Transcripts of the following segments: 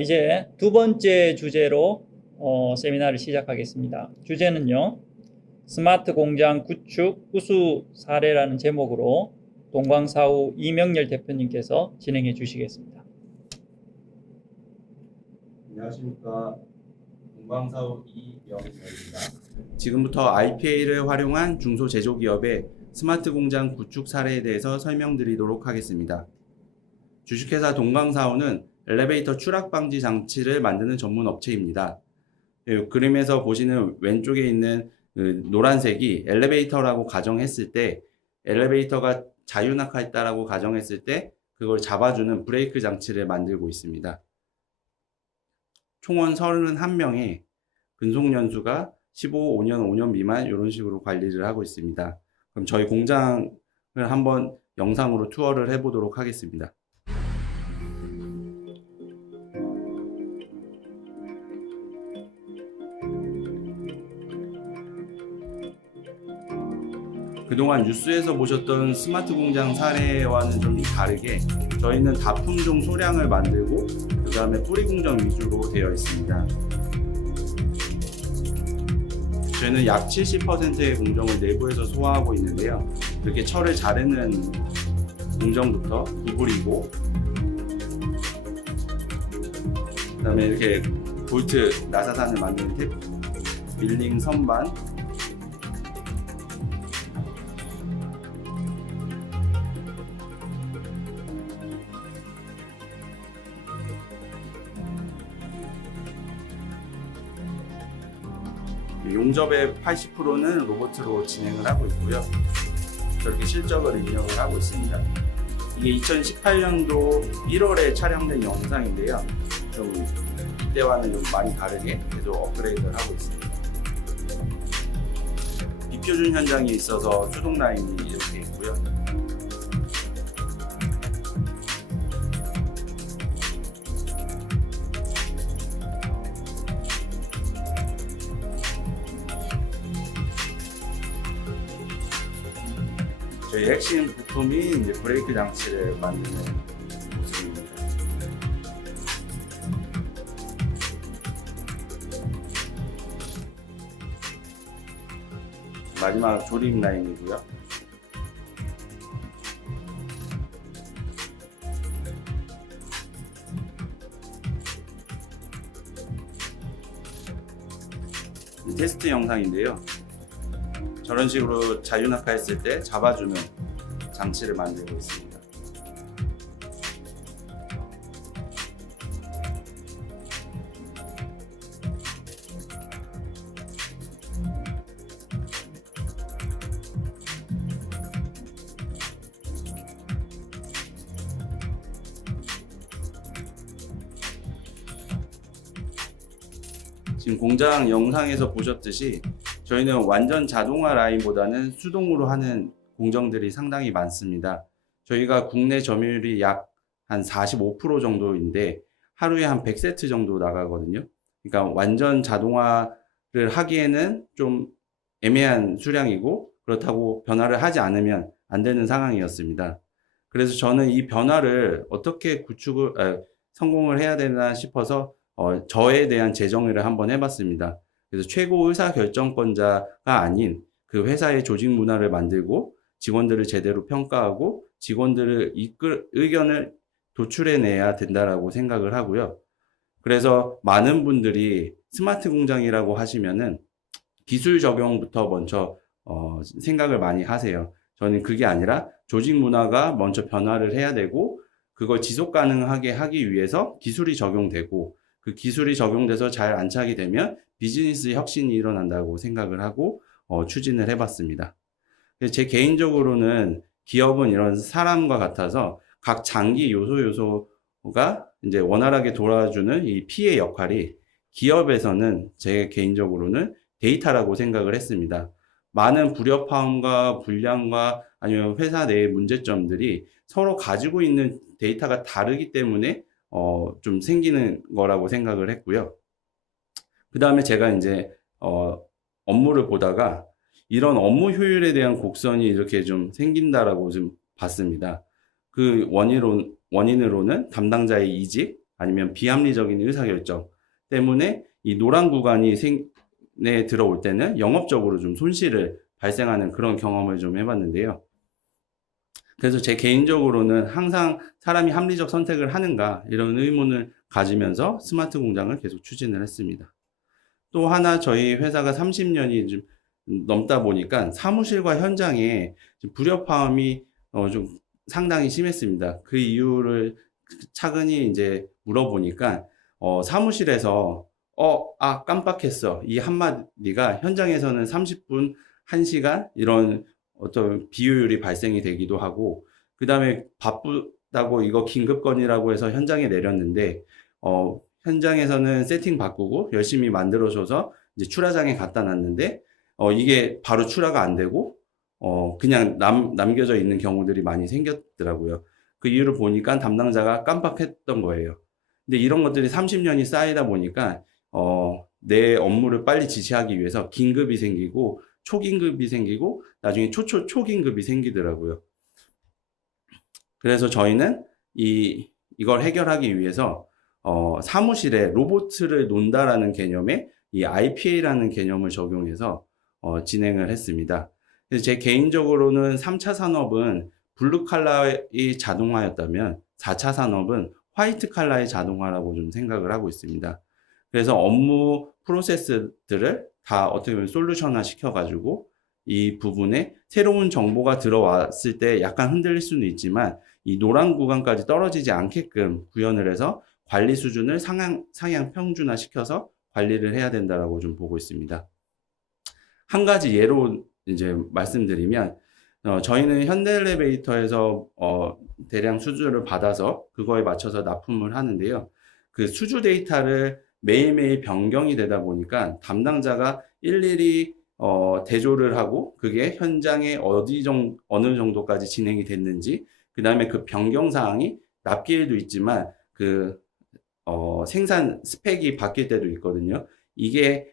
이제 두 번째 주제로 세미나를 시작하겠습니다. 주제는요, 스마트 공장 구축 우수 사례라는 제목으로 동광사우 이명렬 대표님께서 진행해 주시겠습니다. 안녕하십니까. 동광사우 이명렬입니다. 지금부터 IPA를 활용한 중소제조기업의 스마트 공장 구축 사례에 대해서 설명드리도록 하겠습니다. 주식회사 동광사우는 엘리베이터 추락 방지 장치를 만드는 전문 업체입니다. 그림에서 보시는 왼쪽에 있는 노란색이 엘리베이터라고 가정했을 때, 엘리베이터가 자유낙하했다라고 가정했을 때 그걸 잡아주는 브레이크 장치를 만들고 있습니다. 총원 31명의 근속연수가 5년 미만 이런 식으로 관리를 하고 있습니다. 그럼 저희 공장을 한번 영상으로 투어를 해보도록 하겠습니다. 그동안 뉴스에서 보셨던 스마트 공장 사례와는 좀 다르게 저희는 다품종 소량을 만들고 그 다음에 뿌리 공정 위주로 되어 있습니다. 저희는 약 70%의 공정을 내부에서 소화하고 있는데요. 이렇게 철을 자르는 공정부터 구부리고, 그 다음에 이렇게 볼트 나사산을 만드는 탭, 밀링 선반, 용접의 80%는 로봇으로 진행을 하고 있고요. 저렇게 실적을 입력을 하고 있습니다. 이게 2018년도 1월에 촬영된 영상인데요. 좀 이때와는 좀 많이 다르게 계속 업그레이드를 하고 있습니다. 비표준 현장이 있어서 수동 라인이 이렇게 있고요. 저희 핵심 부품이 이제 브레이크 장치를 만드는 모습입니다. 마지막 조립 라인이고요. 테스트 영상인데요. 저런 식으로 자유낙하했을 때 잡아주는 장치를 만들고 있습니다. 지금 공장 영상에서 보셨듯이 저희는 완전 자동화 라인보다는 수동으로 하는 공정들이 상당히 많습니다. 저희가 국내 점유율이 약 한 45% 정도인데 하루에 한 100세트 정도 나가거든요. 그러니까 완전 자동화를 하기에는 좀 애매한 수량이고, 그렇다고 변화를 하지 않으면 안 되는 상황이었습니다. 그래서 저는 이 변화를 어떻게 성공을 해야 되나 싶어서 저에 대한 재정의를 한번 해봤습니다. 그래서 최고 의사결정권자가 아닌 그 회사의 조직 문화를 만들고 직원들을 제대로 평가하고 직원들을 의견을 도출해내야 된다라고 생각을 하고요. 그래서 많은 분들이 스마트 공장이라고 하시면은 기술 적용부터 먼저 생각을 많이 하세요. 저는 그게 아니라 조직 문화가 먼저 변화를 해야 되고, 그걸 지속 가능하게 하기 위해서 기술이 적용되고, 그 기술이 적용돼서 잘 안착이 되면 비즈니스 혁신이 일어난다고 생각을 하고 추진을 해봤습니다. 제 개인적으로는 기업은 이런 사람과 같아서 각 장기 요소가 이제 원활하게 돌아주는 이 P의 역할이 기업에서는 제 개인적으로는 데이터라고 생각을 했습니다. 많은 불협화음과 불량과 아니면 회사 내의 문제점들이 서로 가지고 있는 데이터가 다르기 때문에 좀 생기는 거라고 생각을 했고요. 그 다음에 제가 이제 업무를 보다가 이런 업무 효율에 대한 곡선이 이렇게 좀 생긴다라고 좀 봤습니다. 그 원인으로는 담당자의 이직, 아니면 비합리적인 의사결정 때문에 이 노란 구간이 들어올 때는 영업적으로 좀 손실을 발생하는 그런 경험을 좀 해봤는데요. 그래서 제 개인적으로는 항상 사람이 합리적 선택을 하는가 이런 의문을 가지면서 스마트 공장을 계속 추진을 했습니다. 또 하나 저희 회사가 30년이 좀 넘다 보니까 사무실과 현장에 불협화음이 좀 상당히 심했습니다. 그 이유를 차근히 이제 물어보니까 사무실에서 깜빡했어. 이 한마디가 현장에서는 30분, 1시간 이런 어떤 비효율이 발생이 되기도 하고, 그 다음에 바쁘다고 이거 긴급 건이라고 해서 현장에 내렸는데, 현장에서는 세팅 바꾸고 열심히 만들어줘서 이제 출하장에 갖다 놨는데, 이게 바로 출하가 안 되고, 그냥 남겨져 있는 경우들이 많이 생겼더라고요. 그 이유를 보니까 담당자가 깜빡했던 거예요. 근데 이런 것들이 30년이 쌓이다 보니까, 내 업무를 빨리 지시하기 위해서 긴급이 생기고, 초긴급이 생기고, 나중에 초긴급이 생기더라고요. 그래서 저희는 이걸 해결하기 위해서, 사무실에 로봇을 놓는다라는 개념에 이 IPA라는 개념을 적용해서, 진행을 했습니다. 그래서 제 개인적으로는 3차 산업은 블루 칼라의 자동화였다면 4차 산업은 화이트 칼라의 자동화라고 좀 생각을 하고 있습니다. 그래서 업무 프로세스들을 다 어떻게 보면 솔루션화 시켜가지고 이 부분에 새로운 정보가 들어왔을 때 약간 흔들릴 수는 있지만 이 노란 구간까지 떨어지지 않게끔 구현을 해서 관리 수준을 상향 평준화 시켜서 관리를 해야 된다라고 좀 보고 있습니다. 한 가지 예로 이제 말씀드리면 저희는 현대엘리베이터에서 대량 수주를 받아서 그거에 맞춰서 납품을 하는데요. 그 수주 데이터를 매일매일 변경이 되다 보니까 담당자가 일일이 대조를 하고 그게 현장에 어느 정도까지 진행이 됐는지, 그 다음에 그 변경 사항이 납기일도 있지만 그 생산 스펙이 바뀔 때도 있거든요. 이게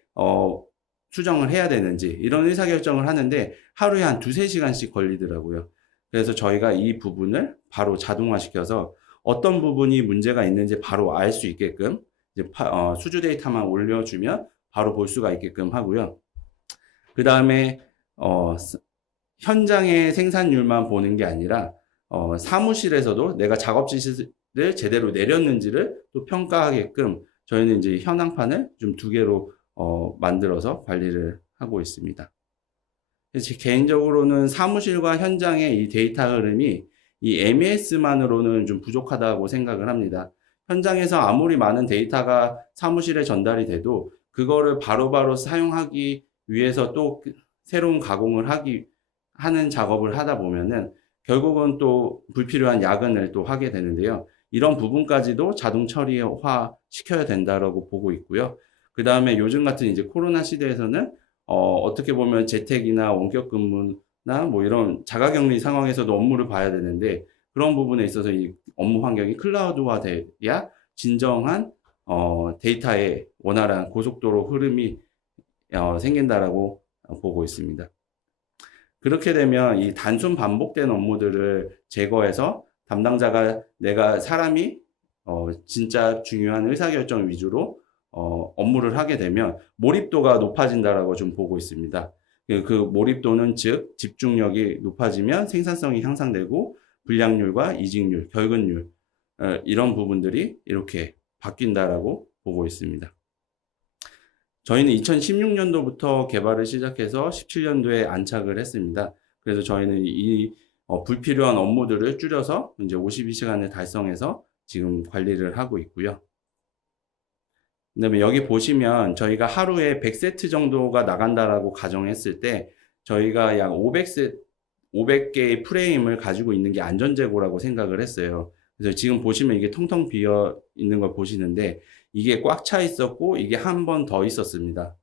수정을 해야 되는지 이런 의사결정을 하는데 하루에 한 2-3시간씩 걸리더라고요. 그래서 저희가 이 부분을 바로 자동화시켜서 어떤 부분이 문제가 있는지 바로 알 수 있게끔 이제 수주 데이터만 올려주면 바로 볼 수가 있게끔 하고요. 그 다음에 현장의 생산율만 보는 게 아니라 사무실에서도 내가 작업 지시를 제대로 내렸는지를 또 평가하게끔 저희는 이제 현황판을 좀 2개로 만들어서 관리를 하고 있습니다. 그래서 개인적으로는 사무실과 현장의 이 데이터 흐름이 이 MES만으로는 좀 부족하다고 생각을 합니다. 현장에서 아무리 많은 데이터가 사무실에 전달이 돼도 그거를 바로바로 사용하기 위해서 또 새로운 가공을 하는 작업을 하다 보면은 결국은 또 불필요한 야근을 또 하게 되는데요. 이런 부분까지도 자동 처리화 시켜야 된다라고 보고 있고요. 그 다음에 요즘 같은 이제 코로나 시대에서는 어떻게 보면 재택이나 원격 근무나 뭐 이런 자가격리 상황에서도 업무를 봐야 되는데 그런 부분에 있어서 이 업무 환경이 클라우드화 돼야 진정한 데이터의 원활한 고속도로 흐름이 생긴다라고 보고 있습니다. 그렇게 되면 이 단순 반복된 업무들을 제거해서 담당자가 내가 사람이 진짜 중요한 의사결정 위주로 업무를 하게 되면 몰입도가 높아진다라고 좀 보고 있습니다. 그 몰입도는 즉 집중력이 높아지면 생산성이 향상되고 불량률과 이직률, 결근율 이런 부분들이 이렇게 바뀐다라고 보고 있습니다. 저희는 2016년도부터 개발을 시작해서 17년도에 안착을 했습니다. 그래서 저희는 이 불필요한 업무들을 줄여서 이제 52시간을 달성해서 지금 관리를 하고 있고요. 그다음에 여기 보시면 저희가 하루에 100세트 정도가 나간다라고 가정했을 때 저희가 약 500개의 프레임을 가지고 있는 게 안전재고라고 생각을 했어요. 그래서 지금 보시면 이게 텅텅 비어 있는 걸 보시는데 이게 꽉 차 있었고 이게 한 번 더 있었습니다.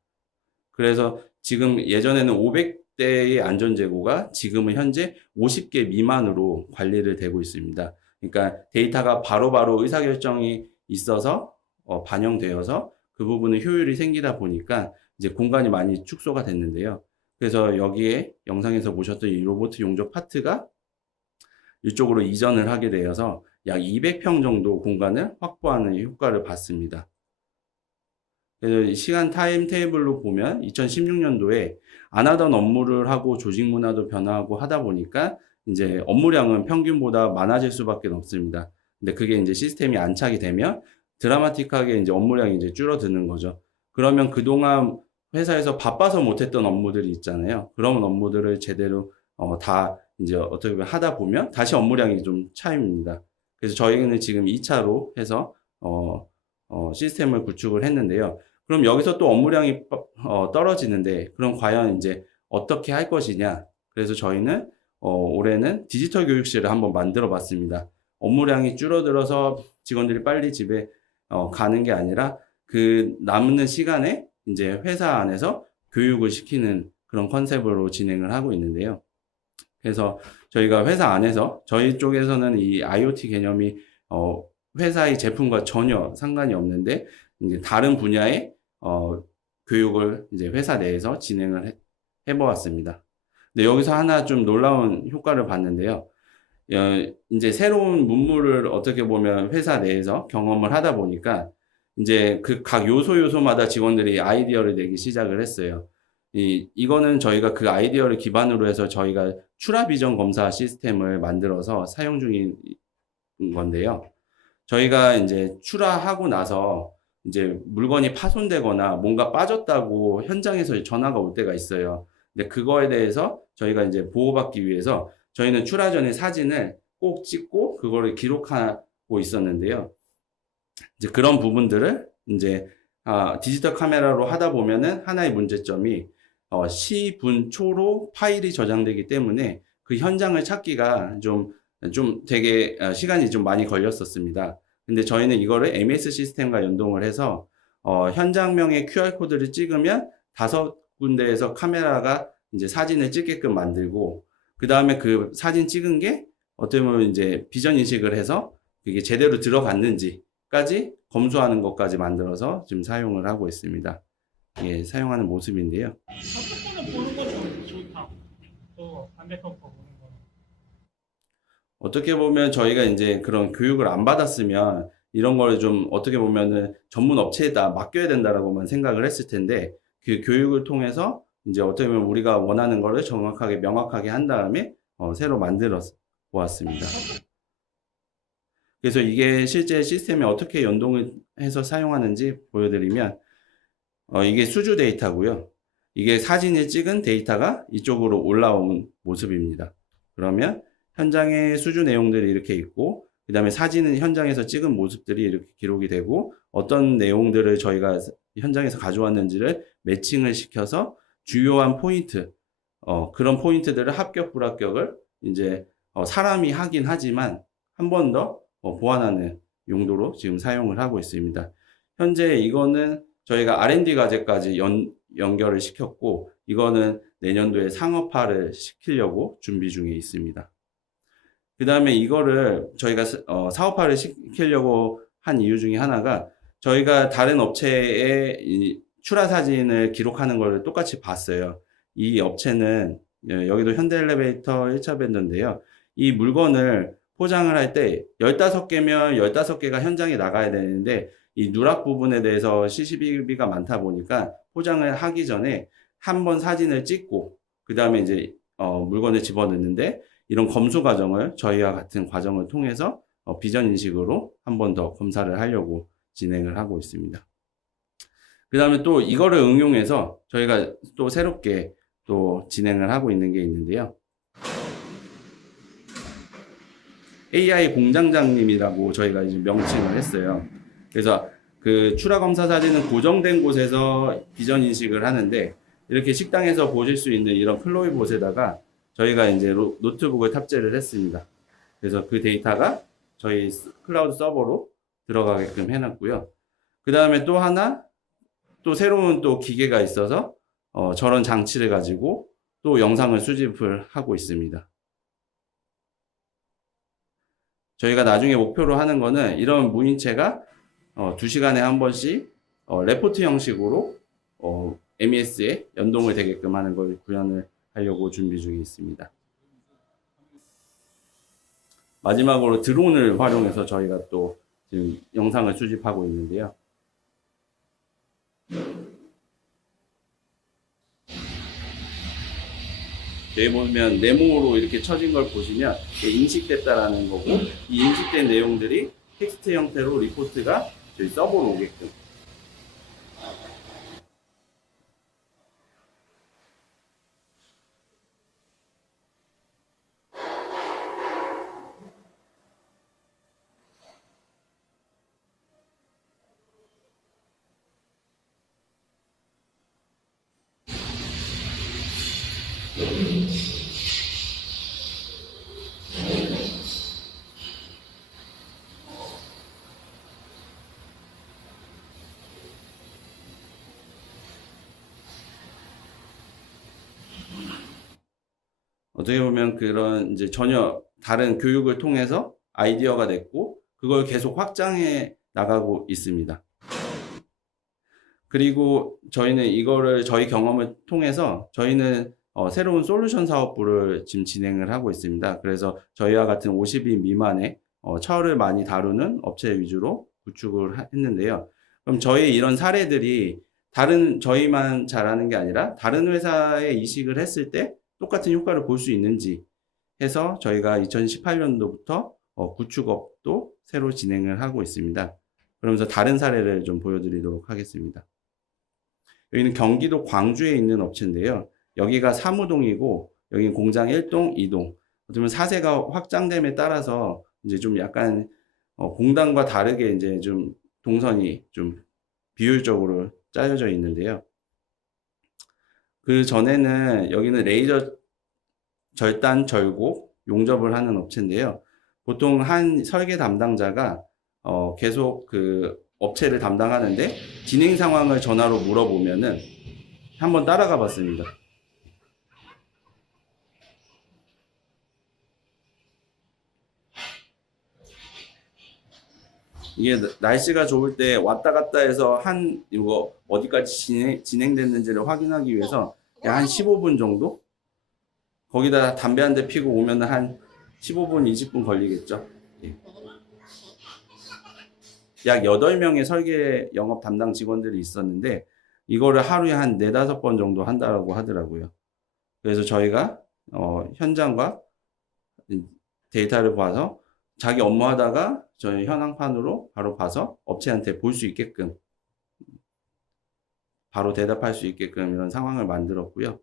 그래서 지금 예전에는 500대의 안전재고가 지금은 현재 50개 미만으로 관리를 되고 있습니다. 그러니까 데이터가 바로바로 의사결정이 있어서 반영되어서 그 부분에 효율이 생기다 보니까 이제 공간이 많이 축소가 됐는데요. 그래서 여기에 영상에서 보셨던 이 로봇 용접 파트가 이쪽으로 이전을 하게 되어서 약 200평 정도 공간을 확보하는 효과를 봤습니다. 그래서 시간 타임 테이블로 보면 2016년도에 안 하던 업무를 하고 조직 문화도 변화하고 하다 보니까 이제 업무량은 평균보다 많아질 수밖에 없습니다. 근데 그게 이제 시스템이 안착이 되면 드라마틱하게 이제 업무량이 이제 줄어드는 거죠. 그러면 그동안 회사에서 바빠서 못했던 업무들이 있잖아요. 그런 업무들을 제대로 다 이제 어떻게 보면 하다 보면 다시 업무량이 좀 차입니다. 그래서 저희는 지금 2차로 해서 시스템을 구축을 했는데요. 그럼 여기서 또 업무량이 떨어지는데 그럼 과연 이제 어떻게 할 것이냐? 그래서 저희는 올해는 디지털 교육실을 한번 만들어 봤습니다. 업무량이 줄어들어서 직원들이 빨리 집에 가는 게 아니라 그 남는 시간에 이제 회사 안에서 교육을 시키는 그런 컨셉으로 진행을 하고 있는데요. 그래서 저희가 회사 안에서 저희 쪽에서는 이 IoT 개념이 회사의 제품과 전혀 상관이 없는데 이제 다른 분야의 교육을 이제 회사 내에서 진행을 해보았습니다. 근데 여기서 하나 좀 놀라운 효과를 봤는데요. 이제 새로운 문물을 어떻게 보면 회사 내에서 경험을 하다 보니까 이제 그 각 요소마다 직원들이 아이디어를 내기 시작을 했어요. 이거는 저희가 그 아이디어를 기반으로 해서 저희가 출하 비전 검사 시스템을 만들어서 사용 중인 건데요. 저희가 이제 출하하고 나서 이제 물건이 파손되거나 뭔가 빠졌다고 현장에서 전화가 올 때가 있어요. 근데 그거에 대해서 저희가 이제 보호받기 위해서 저희는 출하 전에 사진을 꼭 찍고 그거를 기록하고 있었는데요. 이제 그런 부분들을 이제 디지털 카메라로 하다 보면은 하나의 문제점이 시분 초로 파일이 저장되기 때문에 그 현장을 찾기가 좀 되게 시간이 좀 많이 걸렸었습니다. 근데 저희는 이거를 MES 시스템과 연동을 해서 현장명의 QR코드를 찍으면 5군데에서 카메라가 이제 사진을 찍게끔 만들고 그 다음에 그 사진 찍은 게 어떻게 보면 이제 비전 인식을 해서 그게 제대로 들어갔는지까지 검수하는 것까지 만들어서 지금 사용을 하고 있습니다. 예, 사용하는 모습인데요. 어떤 거는 보는 건 좋다. 또 반대쪽 거 보는 거. 어떻게 보면 저희가 이제 그런 교육을 안 받았으면 이런 걸 좀 어떻게 보면은 전문 업체에다 맡겨야 된다라고만 생각을 했을 텐데 그 교육을 통해서 이제 어떻게 보면 우리가 원하는 거를 정확하게 명확하게 한 다음에 새로 만들어 보았습니다. 그래서 이게 실제 시스템에 어떻게 연동을 해서 사용하는지 보여드리면 이게 수주 데이터고요. 이게 사진을 찍은 데이터가 이쪽으로 올라온 모습입니다. 그러면 현장의 수주 내용들이 이렇게 있고 그 다음에 사진은 현장에서 찍은 모습들이 이렇게 기록이 되고 어떤 내용들을 저희가 현장에서 가져왔는지를 매칭을 시켜서 주요한 포인트 그런 포인트들을 합격 불합격을 이제 사람이 하긴 하지만 한 번 더 보완하는 용도로 지금 사용을 하고 있습니다. 현재 이거는 저희가 R&D 과제까지 연결을 시켰고 이거는 내년도에 상업화를 시키려고 준비 중에 있습니다. 그 다음에 이거를 저희가 사업화를 시키려고 한 이유 중에 하나가 저희가 다른 업체의 이 출하 사진을 기록하는 걸 똑같이 봤어요. 이 업체는 여기도 현대엘리베이터 1차 밴더인데요. 이 물건을 포장을 할 때 15개면 15개가 현장에 나가야 되는데 이 누락 부분에 대해서 시시비비가 많다 보니까 포장을 하기 전에 한번 사진을 찍고 그 다음에 이제 물건을 집어넣는데 이런 검수 과정을 저희와 같은 과정을 통해서 비전 인식으로 한 번 더 검사를 하려고 진행을 하고 있습니다. 그 다음에 또 이거를 응용해서 저희가 또 새롭게 또 진행을 하고 있는 게 있는데요. AI 공장장님이라고 저희가 이제 명칭을 했어요. 그래서 그 출하 검사 사진은 고정된 곳에서 비전 인식을 하는데 이렇게 식당에서 보실 수 있는 이런 플로이봇에다가 저희가 이제 노트북을 탑재를 했습니다. 그래서 그 데이터가 저희 클라우드 서버로 들어가게끔 해놨고요. 그 다음에 또 하나, 또 새로운 또 기계가 있어서 저런 장치를 가지고 또 영상을 수집을 하고 있습니다. 저희가 나중에 목표로 하는 거는 이런 무인체가 2시간에 한 번씩 레포트 형식으로 MES에 연동을 되게끔 하는 걸 구현을 하려고 준비 중에 있습니다. 마지막으로 드론을 활용해서 저희가 또 지금 영상을 수집하고 있는데요. 여기 보면 네모로 이렇게 쳐진 걸 보시면 이게 인식됐다라는 거고, 이 인식된 내용들이 텍스트 형태로 리포트가 저희 서버로 오게끔. 어떻게 보면 그런 이제 전혀 다른 교육을 통해서 아이디어가 됐고, 그걸 계속 확장해 나가고 있습니다. 그리고 저희는 이거를 저희 경험을 통해서 저희는 새로운 솔루션 사업부를 지금 진행을 하고 있습니다. 그래서 저희와 같은 50인 미만의 철을 많이 다루는 업체 위주로 구축을 했는데요. 그럼 저희 이런 사례들이 다른 저희만 잘하는 게 아니라 다른 회사에 이식을 했을 때 똑같은 효과를 볼 수 있는지 해서 저희가 2018년도부터 구축업도 새로 진행을 하고 있습니다. 그러면서 다른 사례를 좀 보여드리도록 하겠습니다. 여기는 경기도 광주에 있는 업체인데요. 여기가 사무동이고 여기는 공장 1동, 2동. 어쩌면 사세가 확장됨에 따라서 이제 좀 약간 공단과 다르게 이제 좀 동선이 좀 비율적으로 짜여져 있는데요. 그 전에는 여기는 레이저 절단, 절곡, 용접을 하는 업체인데요. 보통 한 설계 담당자가 계속 그 업체를 담당하는데 진행 상황을 전화로 물어보면은 한번 따라가 봤습니다. 이게 날씨가 좋을 때 왔다 갔다 해서 이거 어디까지 진행됐는지를 확인하기 위해서 약 한 15분 정도? 거기다 담배 한 대 피고 오면 한 15분, 20분 걸리겠죠. 예. 약 8명의 설계 영업 담당 직원들이 있었는데 이거를 하루에 한 4-5번 정도 한다고 하더라고요. 그래서 저희가 현장과 데이터를 봐서 자기 업무하다가 저희 현황판으로 바로 봐서 업체한테 볼 수 있게끔 바로 대답할 수 있게끔 이런 상황을 만들었고요.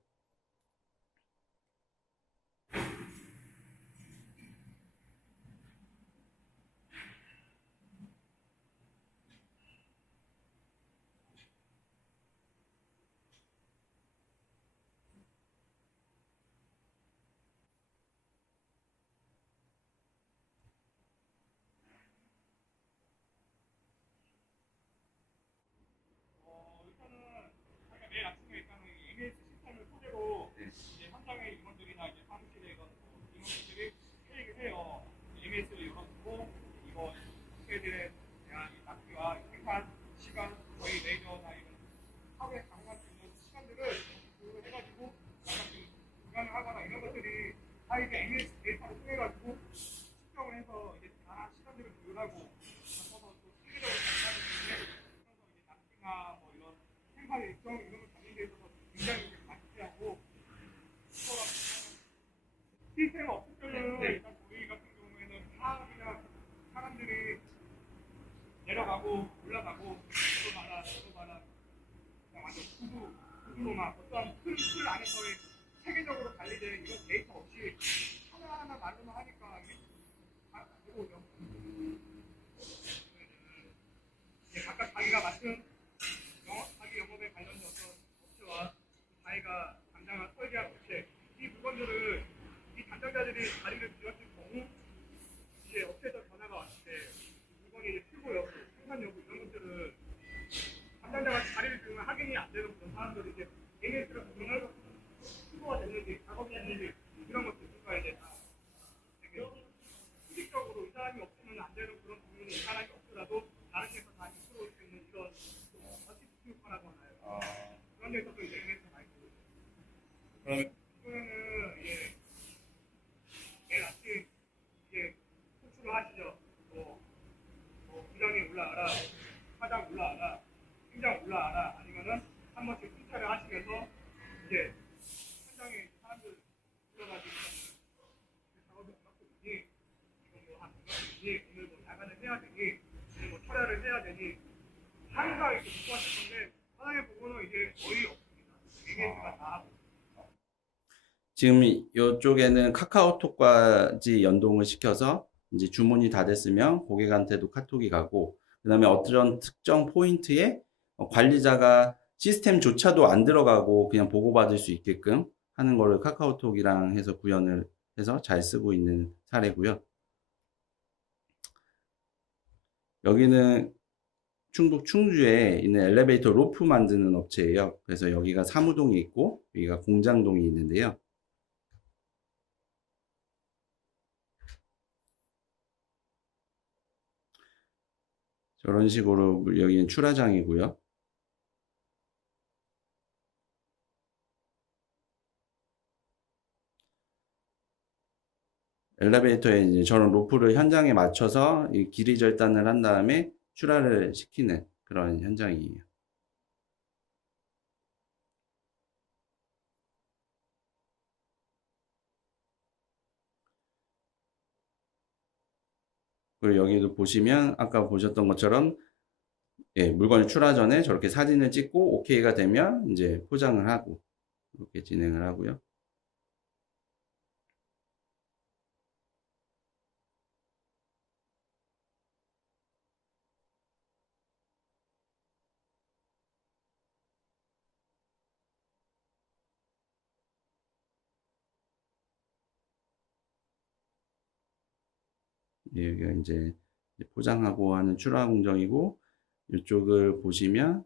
일단은 저희가 내일 아침에 일단은 EBS 시스템을 토대로 이제 현장의 임원들이나 이제 사무실에 이런 임원들이 회의를 해요. EBS를 열어두고 이거 업체들에 대한 이 납기와 생산 시간, 저희 레이저나 이런 하루에 가공할 수 있는 시간들을 해가지고 약간 좀 불가능 하거나 이런 것들이 다 이제 EBS 데이터를 통해가지고 측정을 해서 이제 다양한 시간들을 조율하고 바꿔서 또 체계적으로 진행하기 때문에 뭐 이런 생산 일정 이런 걸 잡는 데 있어서 굉장히 많이 필요하고 시스템 없을 때는 일단 저희 같은 경우에는 사업이나 사람들이 내려가고 올라가고 저도 봐라 그냥 완전 구두로만 어떤 틀 안에서의 체계적으로 관리되는 이런 데이터 없이 하나하나 말로만 하니까 이게 안 되거든요. 각각 자기가 맡은 자기 영업에 관련된 어떤 업체와 자기가 담당한 설계한 업체 이 물건들을 이 담당자들이 자리를 비웠을 경우 이제 업체에서 전화가 왔을 때 물건이 이제 출고 여부, 생산 여부 이런 것들을 담당자가 자리를 비우면 확인이 안 되는 그런 사람들이 이제 AS로 부분을 출고가 됐는지 작업이 됐는지 이런 것들 그러니까 이제 다 되게 수직적으로 이 사람이 없으면 안 되는 그런 부분이 이 사람이 없더라도 다른 데서 다 이끌어올 수 있는 이런 어시스트 효과라고 하나요? 그런 데서도 이제 MS가 많이 쓰고 있어요. 이번에는 이제 내일 아침 이제 팀장 올라와라 아니면은 한 번씩 순찰을 하시면서 이제 현장에 사람들 불러가지고 작업이 얼마큼이니 이거 뭐한 얼마큼이니 오늘 뭐 야간을 해야 되니 오늘 뭐 철야를 해야 되니 항상 이렇게 묻고 하실 건데 사장님 보고는 이제 거의 없습니다. ABS가 다 하고 지금 이쪽에는 카카오톡까지 연동을 시켜서 이제 주문이 다 됐으면 고객한테도 카톡이 가고, 그다음에 어떤 특정 포인트에 관리자가 시스템조차도 안 들어가고 그냥 보고받을 수 있게끔 하는 거를 카카오톡이랑 해서 구현을 해서 잘 쓰고 있는 사례고요. 여기는 충북 충주에 있는 엘리베이터 로프 만드는 업체예요. 그래서 여기가 사무동이 있고 여기가 공장동이 있는데요. 저런 식으로 여기는 출하장이고요. 엘리베이터에 이제 저런 로프를 현장에 맞춰서 이 길이 절단을 한 다음에 출하를 시키는 그런 현장이에요. 그리고 여기도 보시면 아까 보셨던 것처럼 물건을 출하 전에 저렇게 사진을 찍고 OK가 되면 이제 포장을 하고 이렇게 진행을 하고요. 여기가 이제 포장하고 하는 출하 공정이고, 이쪽을 보시면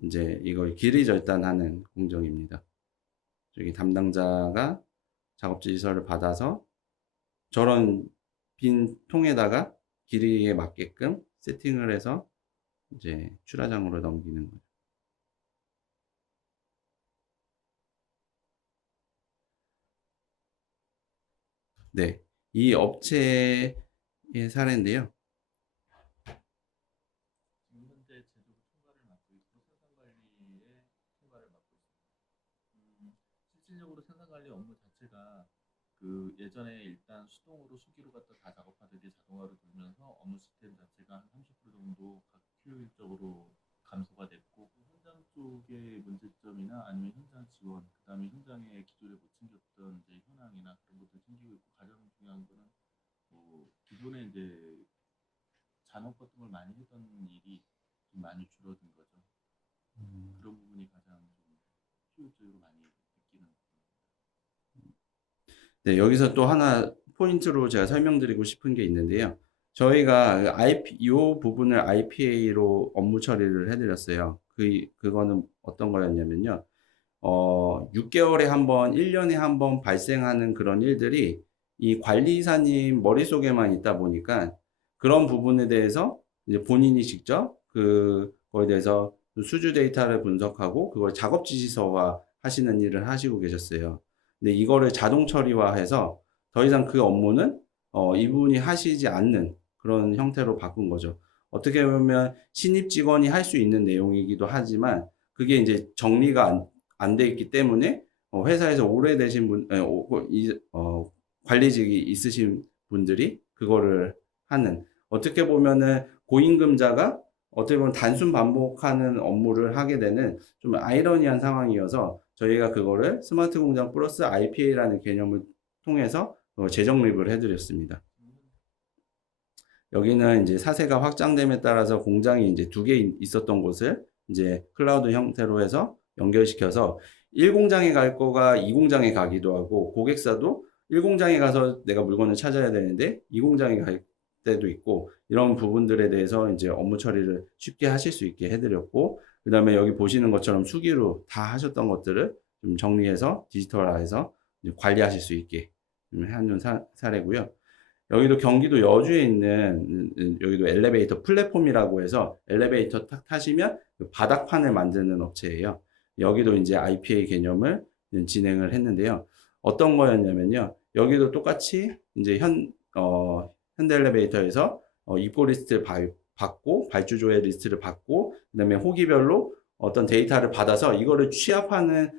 이제 이걸 길이 절단하는 공정입니다. 저기 담당자가 작업 지시서를 받아서 저런 빈 통에다가 길이에 맞게끔 세팅을 해서 이제 출하장으로 넘기는 거예요. 네, 이 업체의 사례인데요. 지금 현재 제조부 총괄을 맡고 있고 생산 관리의 총괄을 맡고 있습니다. 실질적으로 생산 관리 업무 자체가 그 예전에 일단 수동으로 수기로 갖다 다 작업하듯이 자동화로 돌면서 업무 시스템 자체가 한 30% 정도 각 효율적으로 감소가 됐고, 그 현장 쪽의 문제점이나 아니면 현장 지원, 그다음에 현장에 기존에 못 챙겼던 이제 현황이나 그런 것들 챙기고 있고, 가장 중요한 거는 뭐 기존에 이제 잔업 같은 걸 많이 했던 일이 좀 많이 줄어든 거죠. 그런 부분이 가장 좀 효율적으로 많이 느끼는 부분입니다. 네, 여기서 또 하나 포인트로 제가 설명드리고 싶은 게 있는데요. 저희가 이 부분을 IPA로 업무 처리를 해드렸어요. 그거는 어떤 거였냐면요. 6개월에 한 번, 1년에 한 번 발생하는 그런 일들이 이 관리사님 머릿속에만 있다 보니까 그런 부분에 대해서 이제 본인이 직접 그거에 대해서 수주 데이터를 분석하고 그걸 작업 지시서화 하시는 일을 하시고 계셨어요. 근데 이거를 자동 처리화해서 더 이상 그 업무는 이분이 하시지 않는 그런 형태로 바꾼 거죠. 어떻게 보면 신입 직원이 할 수 있는 내용이기도 하지만 그게 이제 정리가 안 돼 있기 때문에 회사에서 오래되신 분, 관리직이 있으신 분들이 그거를 하는, 어떻게 보면은 고임금자가 어떻게 보면 단순 반복하는 업무를 하게 되는 좀 아이러니한 상황이어서 저희가 그거를 스마트 공장 플러스 IPA라는 개념을 통해서 재정립을 해드렸습니다. 여기는 이제 사세가 확장됨에 따라서 공장이 이제 2개 있었던 곳을 이제 클라우드 형태로 해서 연결시켜서 1공장에 갈 거가 2공장에 가기도 하고, 고객사도 1공장에 가서 내가 물건을 찾아야 되는데 2공장에 갈 때도 있고, 이런 부분들에 대해서 이제 업무 처리를 쉽게 하실 수 있게 해드렸고, 그 다음에 여기 보시는 것처럼 수기로 다 하셨던 것들을 좀 정리해서 디지털화해서 관리하실 수 있게 하는 사례고요. 여기도 경기도 여주에 있는 여기도 엘리베이터 플랫폼이라고 해서 엘리베이터 탁 타시면 그 바닥판을 만드는 업체예요. 여기도 이제 IPA 개념을 진행을 했는데요. 어떤 거였냐면요. 여기도 똑같이 이제 현대 엘리베이터에서 입고 리스트를 받고 발주조의 리스트를 받고 그다음에 호기별로 어떤 데이터를 받아서 이거를 취합하는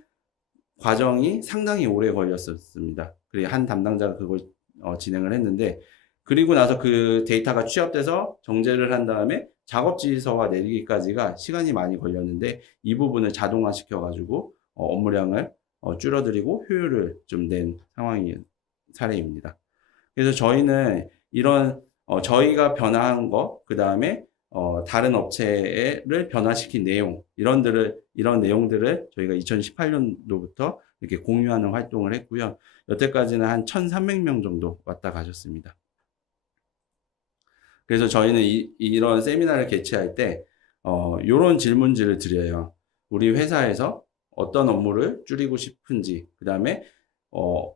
과정이 상당히 오래 걸렸었습니다. 그리고 한 담당자가 그걸 진행을 했는데 그리고 나서 그 데이터가 취합돼서 정제를 한 다음에 작업지서가 내리기까지가 시간이 많이 걸렸는데 이 부분을 자동화시켜 가지고 업무량을 줄어들이고 효율을 좀 낸 상황이 사례입니다. 그래서 저희는 이런 저희가 변화한 거, 그 다음에 다른 업체를 변화시킨 내용, 이런 내용들을 저희가 2018년도부터 이렇게 공유하는 활동을 했고요. 여태까지는 한 1,300명 정도 왔다 가셨습니다. 그래서 저희는 이런 세미나를 개최할 때, 요런 질문지를 드려요. 우리 회사에서 어떤 업무를 줄이고 싶은지, 그 다음에,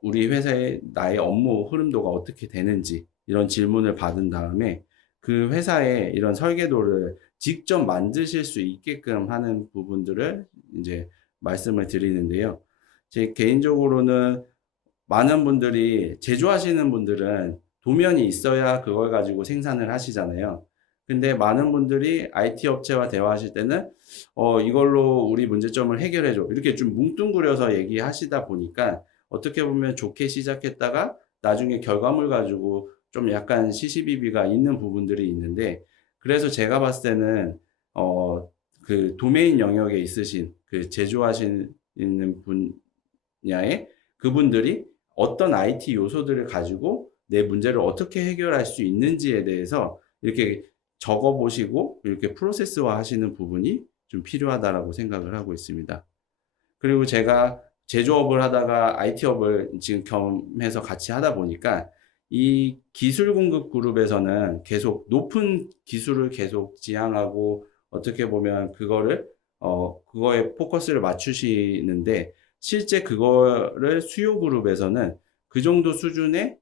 우리 회사의 나의 업무 흐름도가 어떻게 되는지, 이런 질문을 받은 다음에 그 회사의 이런 설계도를 직접 만드실 수 있게끔 하는 부분들을 이제 말씀을 드리는데요. 제 개인적으로는 많은 분들이 제조하시는 분들은 도면이 있어야 그걸 가지고 생산을 하시잖아요. 근데 많은 분들이 IT 업체와 대화하실 때는 이걸로 우리 문제점을 해결해줘 이렇게 좀 뭉뚱그려서 얘기하시다 보니까 어떻게 보면 좋게 시작했다가 나중에 결과물 가지고 좀 약간 시시비비가 있는 부분들이 있는데 그래서 제가 봤을 때는 그 도메인 영역에 있으신 그 제조하시는 분야에 그분들이 어떤 IT 요소들을 가지고 내 문제를 어떻게 해결할 수 있는지에 대해서 이렇게 적어 보시고 이렇게 프로세스화 하시는 부분이 좀 필요하다라고 생각을 하고 있습니다. 그리고 제가 제조업을 하다가 IT업을 지금 겸해서 같이 하다 보니까 이 기술 공급 그룹에서는 계속 높은 기술을 계속 지향하고 어떻게 보면 그거에 포커스를 맞추시는데 실제 그거를 수요 그룹에서는 그 정도 수준의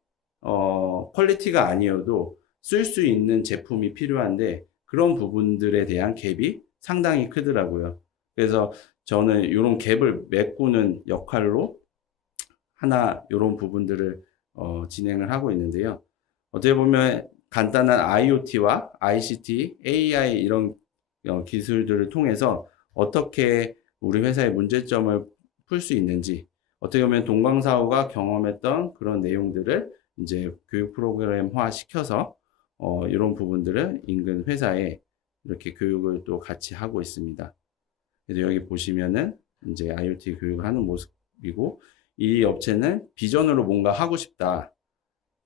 퀄리티가 아니어도 쓸 수 있는 제품이 필요한데 그런 부분들에 대한 갭이 상당히 크더라고요. 그래서 저는 이런 갭을 메꾸는 역할로 하나 이런 부분들을 진행을 하고 있는데요. 어떻게 보면 간단한 IoT와 ICT, AI 이런 기술들을 통해서 어떻게 우리 회사의 문제점을 풀 수 있는지 어떻게 보면 동광사우가 경험했던 그런 내용들을 이제 교육 프로그램화 시켜서 이런 부분들을 인근 회사에 이렇게 교육을 또 같이 하고 있습니다. 그래서 여기 보시면은 이제 IoT 교육을 하는 모습이고 이 업체는 비전으로 뭔가 하고 싶다.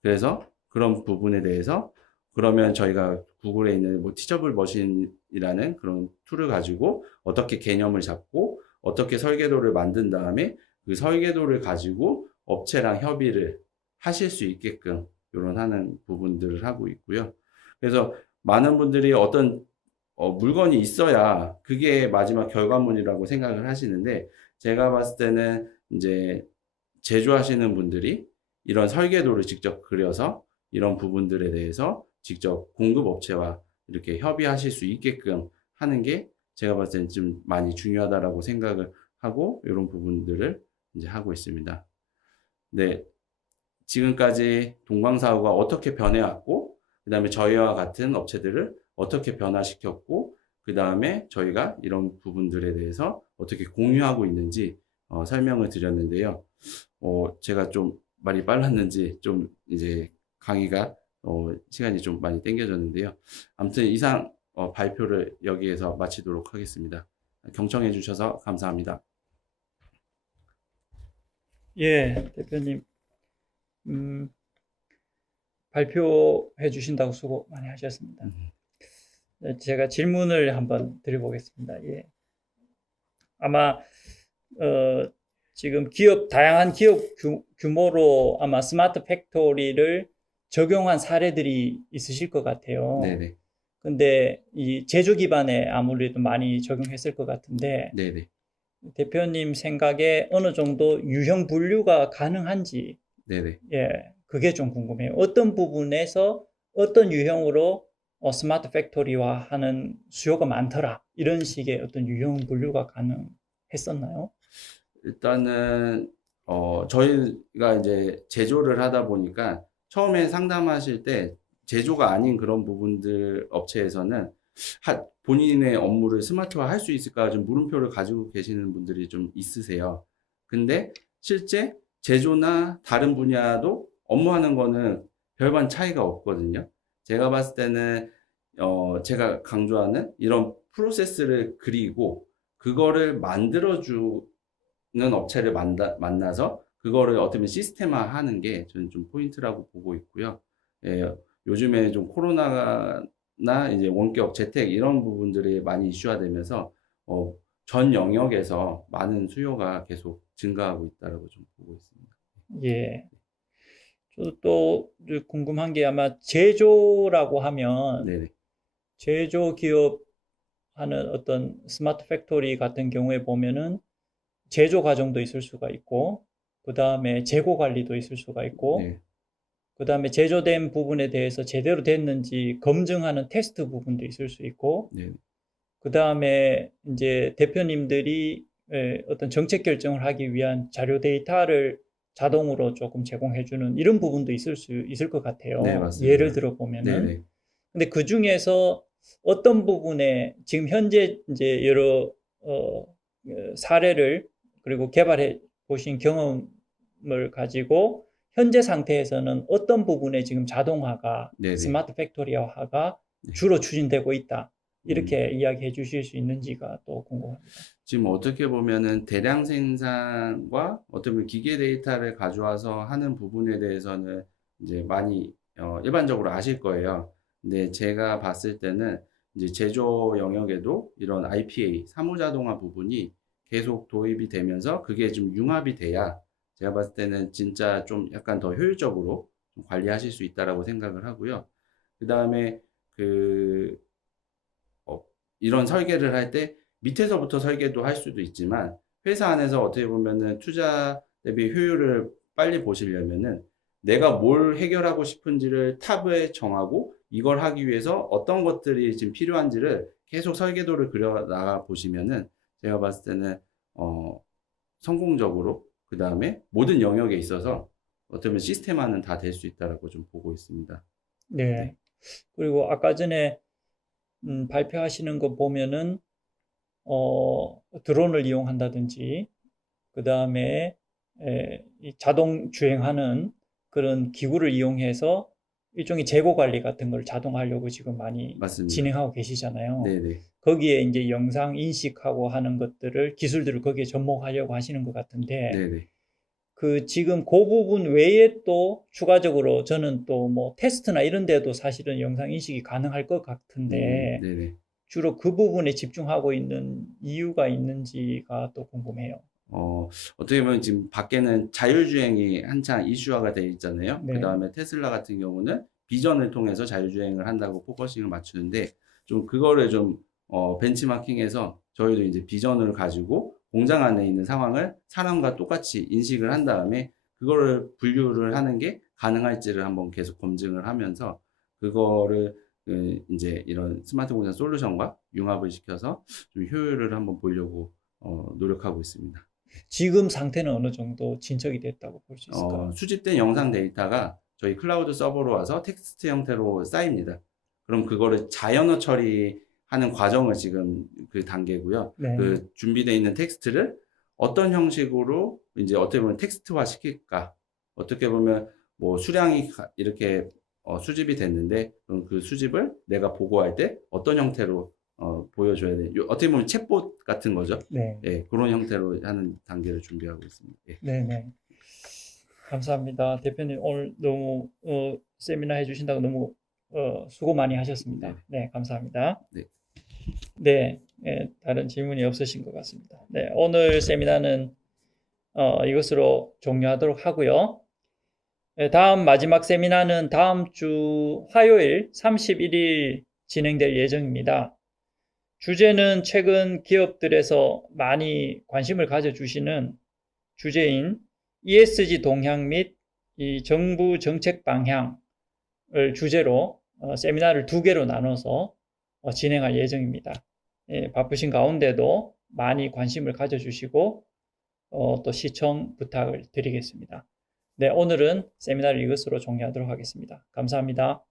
그래서 그런 부분에 대해서 그러면 저희가 구글에 있는 뭐 티처블 머신이라는 그런 툴을 가지고 어떻게 개념을 잡고 어떻게 설계도를 만든 다음에 그 설계도를 가지고 업체랑 협의를 하실 수 있게끔 이런 하는 부분들을 하고 있고요. 그래서 많은 분들이 어떤 물건이 있어야 그게 마지막 결과물이라고 생각을 하시는데 제가 봤을 때는 이제 제조하시는 분들이 이런 설계도를 직접 그려서 이런 부분들에 대해서 직접 공급업체와 이렇게 협의하실 수 있게끔 하는 게 제가 봤을 때는 좀 많이 중요하다라고 생각을 하고 이런 부분들을 이제 하고 있습니다. 네. 지금까지 동광사우가 어떻게 변해왔고, 그 다음에 저희와 같은 업체들을 어떻게 변화시켰고, 그 다음에 저희가 이런 부분들에 대해서 어떻게 공유하고 있는지 설명을 드렸는데요. 제가 좀 말이 빨랐는지 좀 이제 강의가 시간이 좀 많이 땡겨졌는데요. 아무튼 이상 발표를 여기에서 마치도록 하겠습니다. 경청해 주셔서 감사합니다. 예, 대표님. 발표해 주신다고 수고 많이 하셨습니다. 네, 제가 질문을 한번 드려보겠습니다. 예. 아마 지금 다양한 기업 규모로 아마 스마트 팩토리를 적용한 사례들이 있으실 것 같아요. 네네. 근데 이 제조 기반에 아무래도 많이 적용했을 것 같은데 네네. 대표님 생각에 어느 정도 유형 분류가 가능한지 네네. 예, 그게 좀 궁금해요. 어떤 부분에서 어떤 유형으로 스마트 팩토리화 하는 수요가 많더라. 이런 식의 어떤 유형 분류가 가능했었나요? 일단은 저희가 이제 제조를 하다 보니까 처음에 상담하실 때 제조가 아닌 그런 부분들 업체에서는 본인의 업무를 스마트화 할 수 있을까 좀 물음표를 가지고 계시는 분들이 좀 있으세요. 근데 실제 제조나 다른 분야도 업무하는 거는 별반 차이가 없거든요. 제가 봤을 때는 제가 강조하는 이런 프로세스를 그리고 그거를 만들어주는 업체를 만나서 그거를 어떻게 보면 시스템화 하는 게 저는 좀 포인트라고 보고 있고요. 예, 요즘에 좀 코로나나 이제 원격 재택 이런 부분들이 많이 이슈화 되면서 전 영역에서 많은 수요가 계속 증가하고 있다라고 좀 보고 있습니다. 예. 저도 또 궁금한 게 아마 제조라고 하면 네네. 제조 기업 하는 어떤 스마트 팩토리 같은 경우에 보면은 제조 과정도 있을 수가 있고, 그 다음에 재고 관리도 있을 수가 있고, 네. 그 다음에 제조된 부분에 대해서 제대로 됐는지 검증하는 테스트 부분도 있을 수 있고, 네. 그 다음에 이제 대표님들이 어떤 정책 결정을 하기 위한 자료 데이터를 자동으로 조금 제공해주는 이런 부분도 있을 것 같아요. 네, 예를 맞습니다. 들어 보면은. 네네. 근데 그 중에서 어떤 부분에 지금 현재 이제 여러 사례를 그리고 개발해 보신 경험을 가지고 현재 상태에서는 어떤 부분에 지금 자동화가 네네. 스마트 팩토리화가 네. 주로 추진되고 있다. 이렇게 음. 이야기해 주실 수 있는지가 또 궁금합니다. 지금 어떻게 보면은 대량 생산과 어떻게 보면 기계 데이터를 가져와서 하는 부분에 대해서는 이제 많이 일반적으로 아실 거예요. 근데 제가 봤을 때는 이제 제조 영역에도 이런 IPA, 사무자동화 부분이 계속 도입이 되면서 그게 좀 융합이 돼야 제가 봤을 때는 진짜 좀 약간 더 효율적으로 좀 관리하실 수 있다라고 생각을 하고요. 그 다음에 그 이런 설계를 할 때 밑에서부터 설계도 할 수도 있지만 회사 안에서 어떻게 보면은 투자 대비 효율을 빨리 보시려면은 내가 뭘 해결하고 싶은지를 탑에 정하고 이걸 하기 위해서 어떤 것들이 지금 필요한지를 계속 설계도를 그려 나가 보시면은 제가 봤을 때는 성공적으로 그 다음에 모든 영역에 있어서 어떻게 보면 시스템화는 다 될 수 있다라고 좀 보고 있습니다. 네. 네. 그리고 아까 전에 발표하시는 거 보면은 드론을 이용한다든지 그 다음에 이 자동 주행하는 그런 기구를 이용해서 일종의 재고 관리 같은 걸 자동화하려고 지금 많이 맞습니다. 진행하고 계시잖아요. 네네. 거기에 이제 영상 인식하고 하는 것들을 기술들을 거기에 접목하려고 하시는 것 같은데 네네. 그 지금 그 부분 외에 또 추가적으로 저는 또 뭐 테스트나 이런 데도 사실은 영상 인식이 가능할 것 같은데 네네. 주로 그 부분에 집중하고 있는 이유가 있는지가 또 궁금해요. 어떻게 보면 지금 밖에는 자율주행이 한창 이슈화가 돼 있잖아요. 그 네. 다음에 테슬라 같은 경우는 비전을 통해서 자율주행을 한다고 포커싱을 맞추는데 좀 그거를 좀 벤치마킹해서 저희도 이제 비전을 가지고 공장 안에 있는 상황을 사람과 똑같이 인식을 한 다음에 그거를 분류를 하는 게 가능할지를 한번 계속 검증을 하면서 그거를 이제 이런 스마트 공장 솔루션과 융합을 시켜서 좀 효율을 한번 보려고 노력하고 있습니다. 지금 상태는 어느 정도 진척이 됐다고 볼 수 있을까요? 수집된 영상 데이터가 저희 클라우드 서버로 와서 텍스트 형태로 쌓입니다. 그럼 그거를 자연어 처리하는 과정을 지금 그 단계고요. 네. 그 준비되어 있는 텍스트를 어떤 형식으로 이제 어떻게 보면 텍스트화 시킬까? 어떻게 보면 뭐 수량이 이렇게 수집이 됐는데 그럼 그 수집을 내가 보고할 때 어떤 형태로 보여줘야 돼. 어떻게 보면 챗봇 같은 거죠. 네. 예, 그런 형태로 하는 단계를 준비하고 있습니다. 예. 네, 네. 감사합니다. 대표님 오늘 너무 세미나 해주신다고 너무 수고 많이 하셨습니다. 네, 감사합니다. 네. 네, 다른 질문이 없으신 것 같습니다. 네, 오늘 세미나는 이것으로 종료하도록 하고요. 네, 다음 마지막 세미나는 다음 주 화요일 31일 진행될 예정입니다. 주제는 최근 기업들에서 많이 관심을 가져주시는 주제인 ESG 동향 및 이 정부 정책 방향을 주제로 세미나를 2개로 나눠서 진행할 예정입니다. 예, 바쁘신 가운데도 많이 관심을 가져주시고 또 시청 부탁을 드리겠습니다. 네, 오늘은 세미나를 이것으로 종료하도록 하겠습니다. 감사합니다.